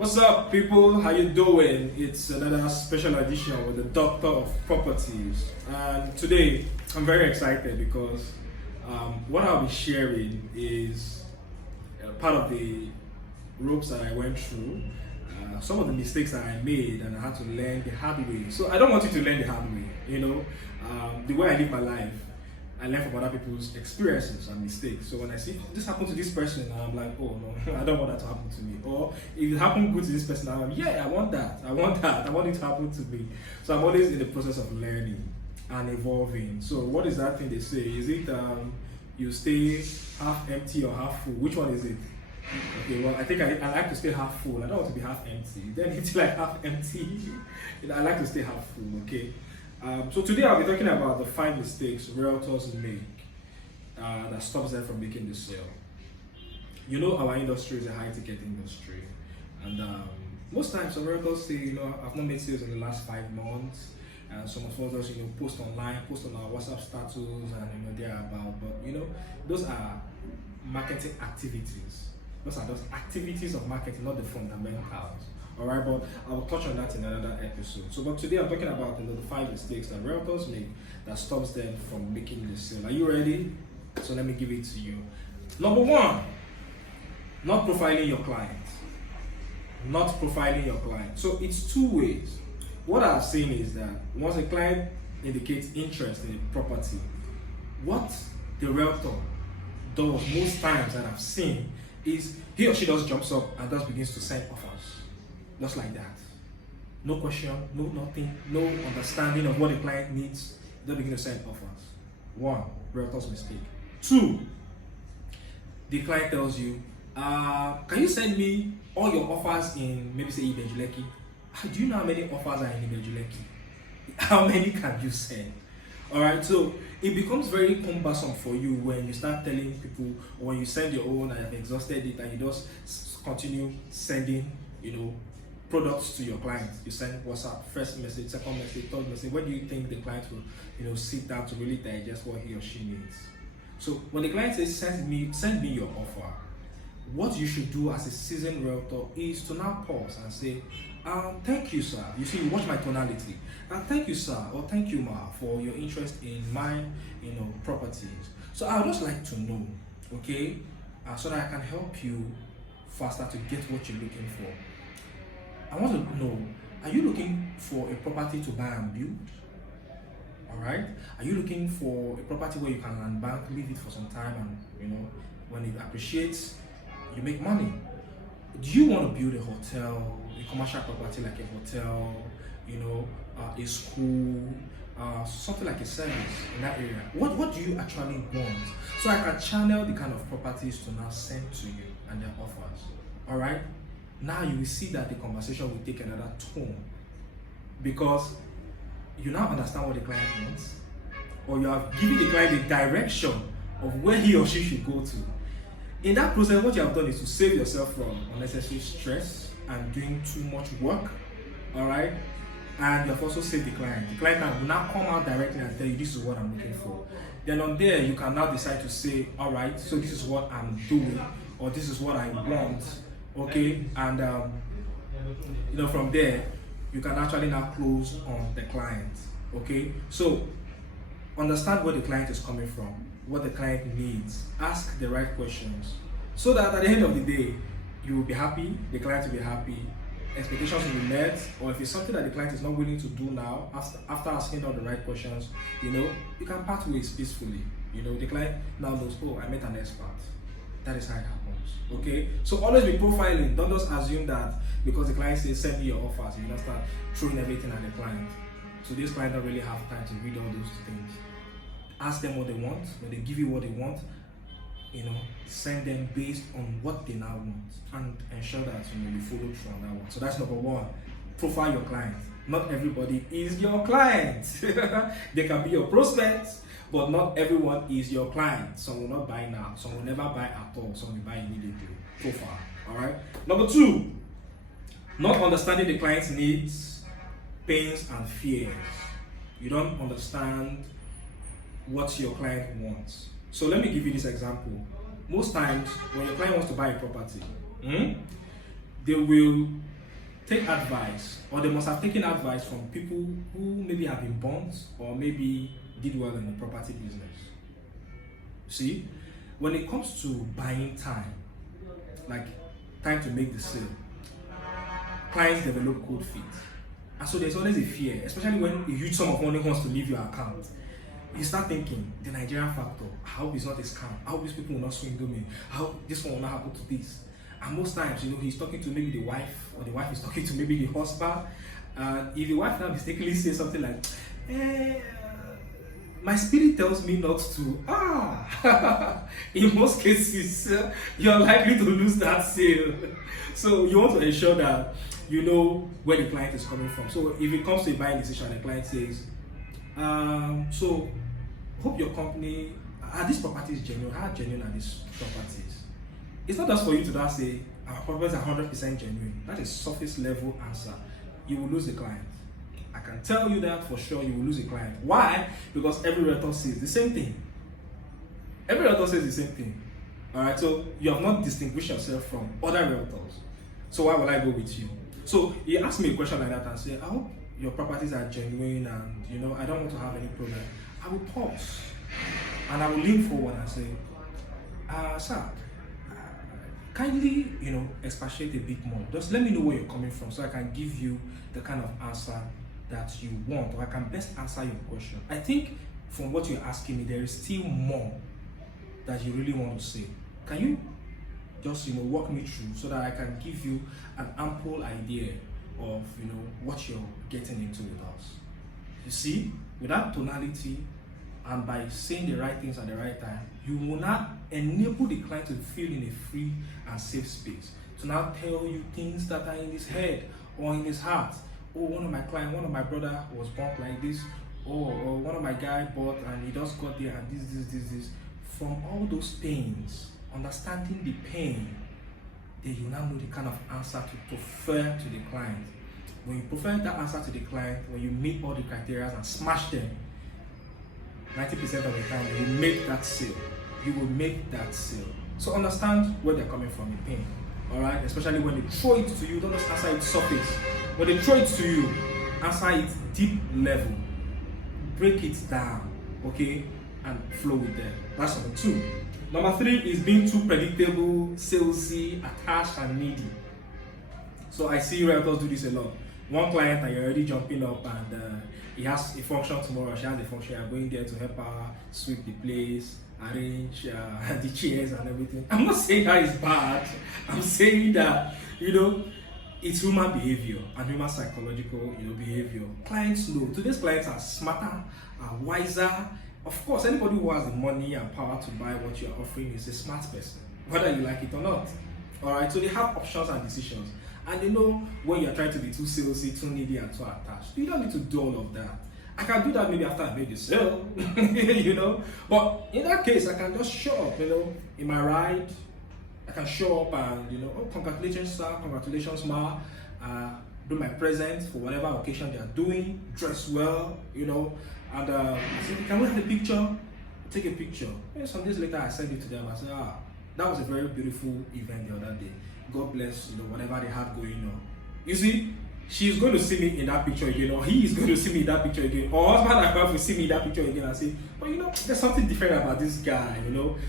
What's up, people? How you doing? It's another special edition with the Doctor of Properties, and today I'm very excited because what I'll be sharing is part of the ropes that I went through, some of the mistakes that I made, and I had to learn the hard way. So I don't want you to learn the hard way. The way I live my life, I learn from other people's experiences and mistakes. So when I see this happen to this person, I'm like, oh no, I don't want that to happen to me. Or if it happened good to this person, I'm like, yeah, I want that. I want it to happen to me. So I'm always in the process of learning and evolving. So what is that thing they say? Is it you stay half empty or half full? Which one is it? Okay, well, I think I like to stay half full. I don't want to be half empty. Then it's like half empty. I like to stay half full, okay? So today I'll be talking about the 5 mistakes realtors make that stops them from making the sale. You know, our industry is a high-ticket industry, and most times some realtors say, I've not made sales in the last 5 months. Some of us, post online, post on our WhatsApp status, and they're about. But those are marketing activities. Those are those activities of marketing, not the fundamentals. Alright, but I'll touch on that in another episode. So, but today I'm talking about the 5 mistakes that realtors make that stops them from making the sale. Are you ready? So let me give it to you. Number 1, not profiling your client. Not profiling your client. So it's 2 ways. What I've seen is that once a client indicates interest in a property, what the realtor does most times that I've seen is he or she just jumps up and just begins to send offers. Just like that. No question, no nothing, no understanding of what the client needs. They begin to send offers. 1, realtor's mistake. 2, the client tells you, can you send me all your offers in maybe say Ibejuleki? Do you know how many offers are in Ibejuleki? How many can you send? Alright, so it becomes very cumbersome for you when you start telling people, or when you send your own and you've exhausted it and you just continue sending, products to your clients. You send WhatsApp, first message, second message, third message. When do you think the client will, sit down to really digest what he or she needs? So when the client says, send me your offer, what you should do as a seasoned realtor is to now pause and say, thank you, sir. You see, you watch my tonality. Thank you, sir, or thank you, ma, for your interest in my, properties. So I would just like to know, okay, so that I can help you faster to get what you're looking for. I want to know, are you looking for a property to buy and build? Alright? Are you looking for a property where you can land bank, leave it for some time, and when it appreciates, you make money? Do you want to build a hotel, a commercial property like a hotel, a school, something like a service in that area? What do you actually want? So I can channel the kind of properties to now send to you and their offers. Alright? Now you will see that the conversation will take another tone, because you now understand what the client wants, or you have given the client the direction of where he or she should go to. In that process, what you have done is to save yourself from unnecessary stress and doing too much work, alright? And you have also saved the client. The client will now come out directly and tell you, this is what I'm looking for. Then on there, you can now decide to say, alright, so this is what I'm doing, or this is what I want. Okay, and from there you can actually now close on the client. Okay, so understand where the client is coming from, what the client needs, ask the right questions, so that at the end of the day you will be happy, the client will be happy, expectations will be met. Or if it's something that the client is not willing to do now, after asking all the right questions, you can part ways peacefully. The client now knows, oh, I met an expert. That is how it happens. Okay, so always be profiling. Don't just assume that because the client says send me your offers, you just start throwing everything at the client. So this client don't really have time to read all those things. Ask them what they want. When they give you what they want, send them based on what they now want, and ensure that you follow through on that one. So that's number 1. Profile your client. Not everybody is your client. They can be your prospects, but not everyone is your client. Some will not buy now, some will never buy at all, some will buy immediately. Profile. Alright. Number 2, not understanding the client's needs, pains, and fears. You don't understand what your client wants. So let me give you this example. Most times when your client wants to buy a property, they will take advice, or they must have taken advice from people who maybe have been burnt or maybe did well in the property business. See, when it comes to buying time, like time to make the sale, clients develop cold feet. And so there's always a fear, especially when a huge sum of money wants to leave your account. You start thinking, the Nigerian factor, I hope it's not a scam, I hope these people will not swindle me, I hope this one will not happen to this. And most times, he's talking to maybe the wife, or the wife is talking to maybe the husband. And if the wife now mistakenly says something like, my spirit tells me not to. In most cases, you're likely to lose that sale. So you want to ensure that you know where the client is coming from. So if it comes to a buying decision, the client says, so hope your company, are these properties genuine? How genuine are these properties? It's not just for you to just say, our properties are 100% genuine. That is surface level answer. You will lose the client. I can tell you that for sure, you will lose a client. Why? Because every realtor says the same thing. Every realtor says the same thing. Alright, so you have not distinguished yourself from other realtors. So why will I go with you? So he asked me a question like that and said, I hope your properties are genuine and I don't want to have any problem. I will pause and I will lean forward and say, sir, kindly, expatiate a bit more. Just let me know where you're coming from so I can give you the kind of answer that you want, or I can best answer your question. I think from what you're asking me, there is still more that you really want to say. Can you just, walk me through so that I can give you an ample idea of, what you're getting into with us? You see, with that tonality and by saying the right things at the right time, you will not enable the client to feel in a free and safe space to now tell you things that are in his head or in his heart. Oh, one of my brother was born like this. Or one of my guy bought and he just got there and this. From all those pains, understanding the pain, then you now know the kind of answer to prefer to the client. When you prefer that answer to the client, when you meet all the criteria and smash them, 90% of the time you will make that sale. You will make that sale. So understand where they're coming from in pain. Alright? Especially when they throw it to you, don't just answer it surface. When they throw it to you, answer it deep level. Break it down. Okay? And flow with them. That's number 2. Number 3 is being too predictable, salesy, attached, and needy. So I see realtors do this a lot. One client and you're already jumping up and he has a function tomorrow, she has a function, you're going there to help her sweep the place, arrange the chairs and everything. I'm not saying that is bad. I'm saying that, it's human behavior and human psychological behavior. Clients know. Today's clients are smarter, are wiser. Of course, anybody who has the money and power to buy what you're offering is a smart person, whether you like it or not. Alright, so they have options and decisions. And they know when you're trying to be too salesy, too needy, and too attached. You don't need to do all of that. I can do that maybe after I made the sale, But in that case, I can just show up, in my ride. I can show up and, oh, congratulations, sir, congratulations, ma. Do my present for whatever occasion they are doing, dress well, and I said, can we have a picture? Take a picture. And some days later, I send it to them. I said, that was a very beautiful event the other day. God bless, whatever they had going on. You see, she's going to see me in that picture again, or he is going to see me in that picture again, or husband and wife will see me in that picture again and say, but there's something different about this guy,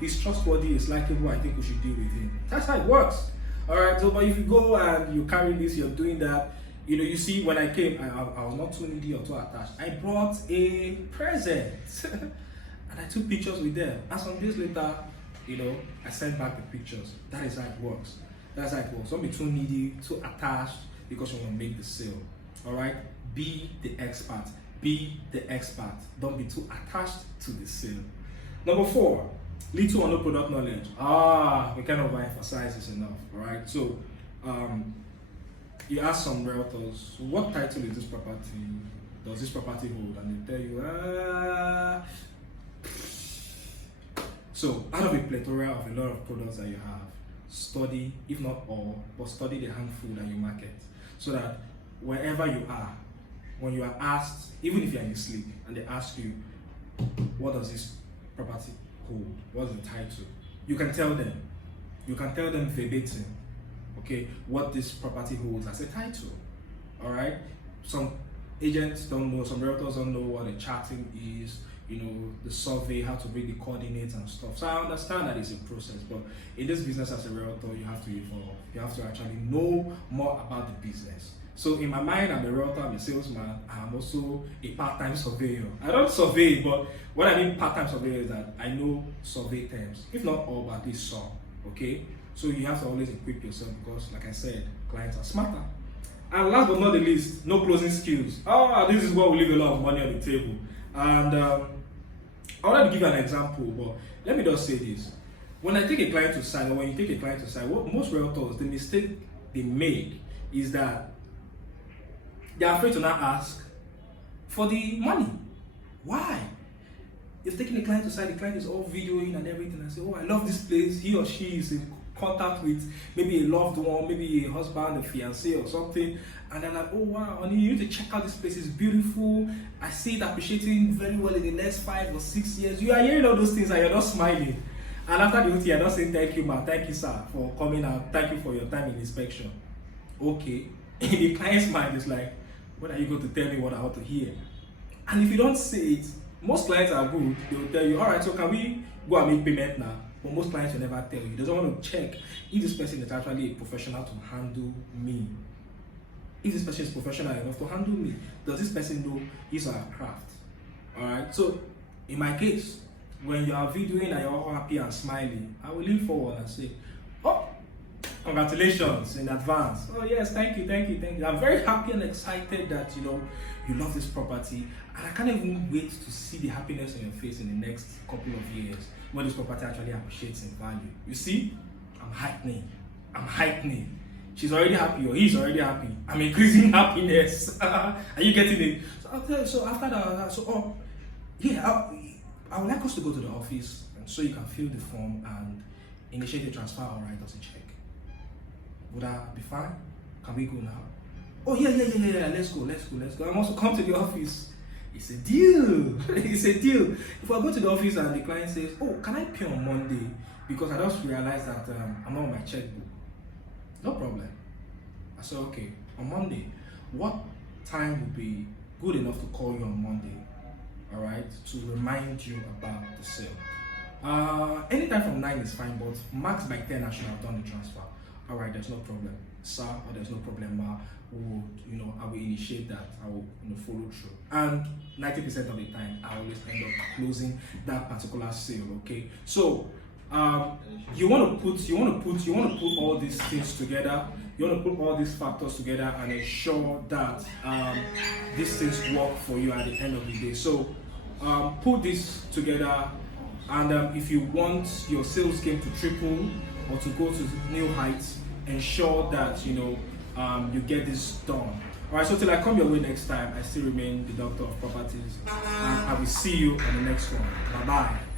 he's trustworthy, he's likable, I think we should deal with him. That's how it works. Alright, so but if you go and you carry this, you're doing that, you see, when I came, I was not too needy or too attached. I brought a present and I took pictures with them. And some days later, I sent back the pictures. That is how it works. That's how it works. Don't be too needy, too attached because you want to make the sale. Alright? Be the expert. Be the expert. Don't be too attached to the sale. Number 4, little or no product knowledge. We kind of emphasize this enough. Alright? So, you ask some realtors, what title is this property? Does this property hold? And they tell you, So, out of a plethora of a lot of products that you have, study, if not all, but study the handful that you market. So that wherever you are, when you are asked, even if you're in your sleep, and they ask you, what does this property hold? What's the title? You can tell them. You can tell them verbatim. okay, what this property holds as a title. All right. Some agents don't know, some realtors don't know what a charting is, the survey, how to read the coordinates and stuff. So I understand that it's a process, but in this business as a realtor, you have to evolve. You have to actually know more about the business. So in my mind, I'm a realtor, I'm a salesman, I'm also a part-time surveyor. I don't survey, but what I mean part-time surveyor is that I know survey terms, if not all, but at least some, okay? So you have to always equip yourself because, like I said, clients are smarter. And last but not the least, no closing skills. This is what will leave a lot of money on the table. And I wanted to give you an example, but let me just say this. When I take a client to site, or when you take a client to site, what most realtors, the mistake they make is that they're afraid to not ask for the money. Why? You've taken a client to site, the client is all videoing and everything, and say, oh, I love this place. He or she is in contact with maybe a loved one, maybe a husband, a fiance or something, and they're like, oh wow, honey, you need to check out this place, it's beautiful. I see it appreciating very well in the next 5 or 6 years. You are hearing all those things and you're not smiling. And after the OT, you're not saying thank you, ma, thank you, sir, for coming out, thank you for your time in inspection. Okay. In the client's mind, it's like, when are you going to tell me what I want to hear? And if you don't say it, most clients are good. They will tell you, all right, so can we go and make payment now? But most clients will never tell you. They don't want to check if this person is actually a professional to handle me. If this person is professional enough to handle me, does this person know his or her craft? All right. So in my case, when you are videoing and you're all happy and smiling, I will lean forward and say, oh, congratulations in advance. Oh yes, thank you. I'm very happy and excited that you love this property, and I can't even wait to see the happiness on your face in the next couple of years when this property actually appreciates in value. You see, I'm heightening. She's already happy or he's already happy. I'm increasing happiness. Are you getting it? So after that, I would like us to go to the office and so you can fill the form and initiate the transfer or write us a check. Would that be fine? Can we go now? Oh yeah, let's go. I'm also come to the office. It's a deal. If I go to the office and the client says, oh, can I pay on Monday? Because I just realized that I'm not on my checkbook. No problem. I said, okay, on Monday, what time would be good enough to call you on Monday? All right, to remind you about the sale. Anytime from 9 is fine, but max by 10 I should have done the transfer. All right, there's no problem, sir, or there's no problem, ma. I will initiate that. I will, follow through. And 90% of the time, I always end up closing that particular sale. Okay, so you want to put all these things together. You want to put all these factors together and ensure that these things work for you at the end of the day. So put this together, and if you want your sales game to triple or to go to new heights, ensure that you get this done. Alright, so till I come your way next time, I still remain the Doctor of Properties, and I will see you on the next one. Bye bye.